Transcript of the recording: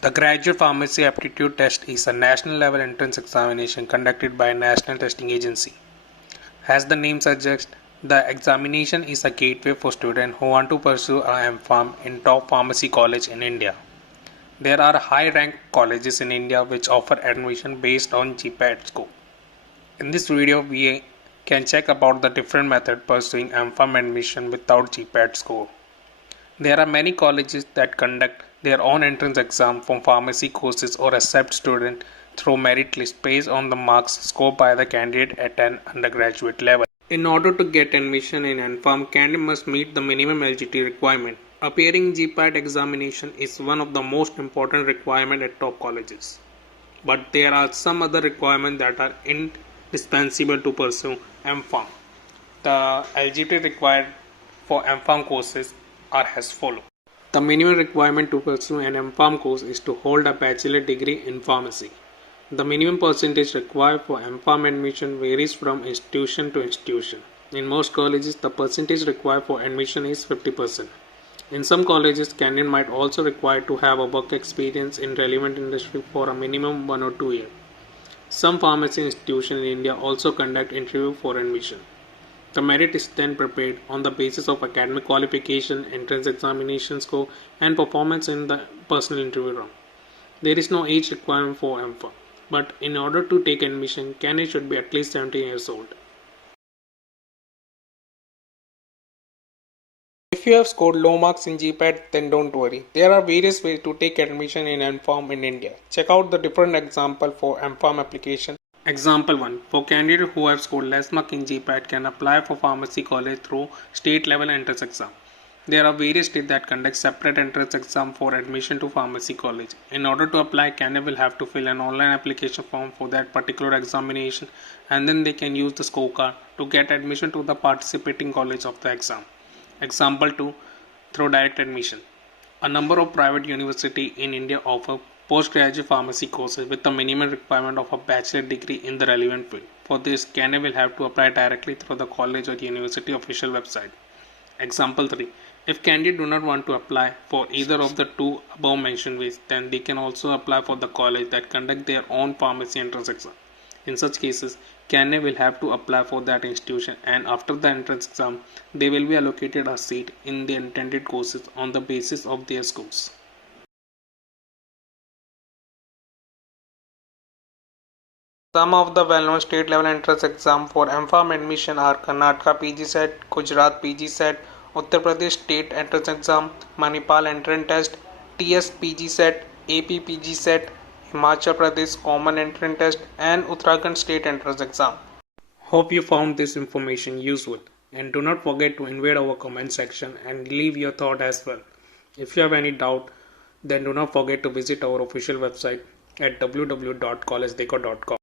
The Graduate Pharmacy Aptitude Test is a national level entrance examination conducted by a national testing agency. As the name suggests, the examination is a gateway for students who want to pursue a M.Pharm in top pharmacy college in India. There are high-ranked colleges in India which offer admission based on GPAT score. In this video, we can check about the different method pursuing M.Pharm admission without GPAT score. There are many colleges that conduct their own entrance exam for pharmacy courses or accept students through merit list based on the marks scored by the candidate at an undergraduate level. In order to get admission in M.Pharm, candidate must meet the minimum eligibility requirement. Appearing GPAT examination is one of the most important requirements at top colleges. But there are some other requirements that are indispensable to pursue M.Pharm. The eligibility required for M.Pharm courses are as follows. The minimum requirement to pursue an M.Pharm course is to hold a bachelor degree in pharmacy. The minimum percentage required for M.Pharm admission varies from institution to institution. In most colleges, the percentage required for admission is 50%. In some colleges, candidate might also require to have a work experience in relevant industry for a minimum 1 or 2 years. Some pharmacy institutions in India also conduct interview for admission. The merit is then prepared on the basis of academic qualification, entrance examination score, and performance in the personal interview round. There is no age requirement for M.Pharm, but in order to take admission, candidate should be at least 17 years old. If you have scored low marks in GPAT, then don't worry. There are various ways to take admission in M.Pharm in India. Check out the different example for M.Pharm application. Example 1. For candidates who have scored less mark in GPAT can apply for pharmacy college through state level entrance exam. There are various states that conduct separate entrance exam for admission to pharmacy college. In order to apply, candidate will have to fill an online application form for that particular examination, and then they can use the scorecard to get admission to the participating college of the exam. Example 2. Through direct admission. A number of private universities in India offer postgraduate pharmacy courses with the minimum requirement of a bachelor degree in the relevant field. For this, candidate will have to apply directly through the college or university official website. Example 3. If candidates do not want to apply for either of the two above mentioned ways, then they can also apply for the college that conduct their own pharmacy entrance exam. In such cases, candidate will have to apply for that institution, and after the entrance exam, they will be allocated a seat in the intended courses on the basis of their scores. Some of the well-known state-level entrance exams for M.Pharm admission are Karnataka PG Set, Gujarat PG Set, Uttar Pradesh State Entrance Exam, Manipal Entrance Test, TS PG Set, AP PG Set, Himachal Pradesh Common Entrance Test, and Uttarakhand State Entrance Exam. Hope you found this information useful, and do not forget to invade our comment section and leave your thought as well. If you have any doubt, then do not forget to visit our official website at www.collegedecor.com.